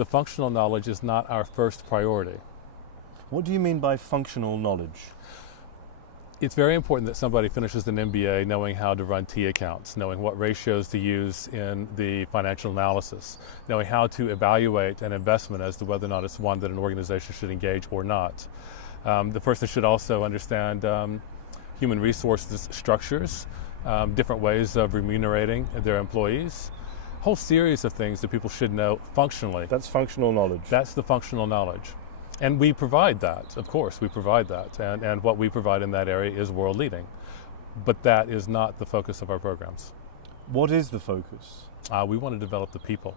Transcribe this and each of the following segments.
the functional knowledge is not our first priority. What do you mean by functional knowledge? It's very important that somebody finishes an MBA knowing how to run T accounts, knowing what ratios to use in the financial analysis, knowing how to evaluate an investment as to whether or not it's one that an organization should engage or not. The person should also understand human resources structures, different ways of remunerating their employees, a whole series of things that people should know functionally. That's functional knowledge. That's the functional knowledge. And we provide that, of course, we provide that. And what we provide in that area is world leading. But that is not the focus of our programs. What is the focus? We want to develop the people.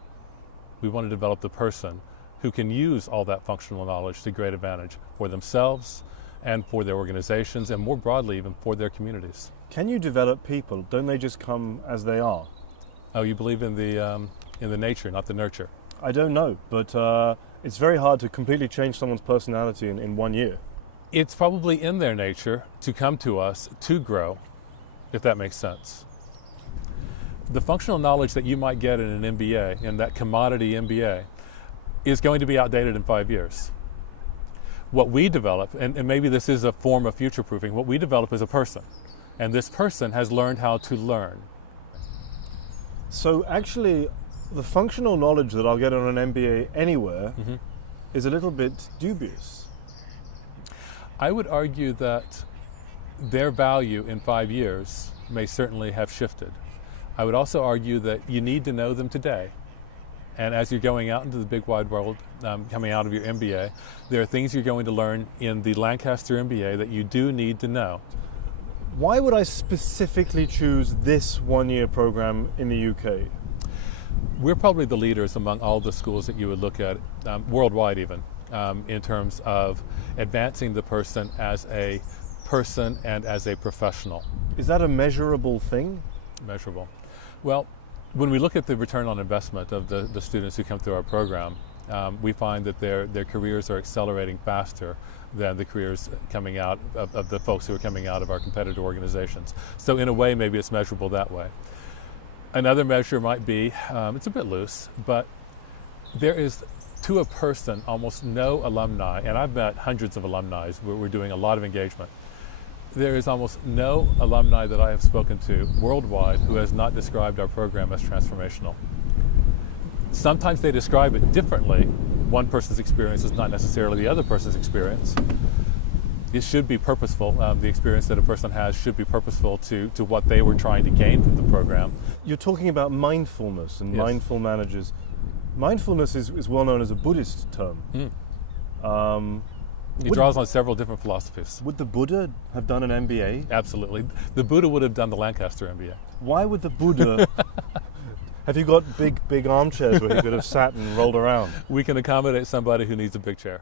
We want to develop the person who can use all that functional knowledge to great advantage for themselves and for their organizations, and more broadly even for their communities. Can you develop people? Don't they just come as they are? Oh, you believe in the nature, not the nurture? I don't know, but it's very hard to completely change someone's personality in 1 year. It's probably in their nature to come to us to grow, if that makes sense. The functional knowledge that you might get in an MBA, in that commodity MBA, is going to be outdated in 5 years. What we develop, and maybe this is a form of future-proofing, what we develop is a person. And this person has learned how to learn. So actually, the functional knowledge that I'll get on an MBA anywhere is a little bit dubious. I would argue that their value in 5 years may certainly have shifted. I would also argue that you need to know them today. And as you're going out into the big wide world, coming out of your MBA, there are things you're going to learn in the Lancaster MBA that you do need to know. Why would I specifically choose this 1 year program in the UK? We're probably the leaders among all the schools that you would look at, worldwide even, in terms of advancing the person as a person and as a professional. Is that a measurable thing? Measurable. Well, when we look at the return on investment of the students who come through our program, we find that their careers are accelerating faster than the careers coming out of the folks who are coming out of our competitor organizations. So in a way, maybe it's measurable that way. Another measure might be, it's a bit loose, but there is, to a person, almost no alumni, and I've met hundreds of alumni, we're doing a lot of engagement. There is almost no alumni that I have spoken to worldwide who has not described our program as transformational. Sometimes they describe it differently. One person's experience is not necessarily the other person's experience. It should be purposeful. The experience that a person has should be purposeful to what they were trying to gain from the program. You're talking about mindfulness and Yes. mindful managers. Mindfulness is well known as a Buddhist term. It draws on several different philosophies. Would the Buddha have done an MBA? Absolutely. The Buddha would have done the Lancaster MBA. Why would the Buddha... Have you got big armchairs where he could have sat and rolled around? We can accommodate somebody who needs a big chair.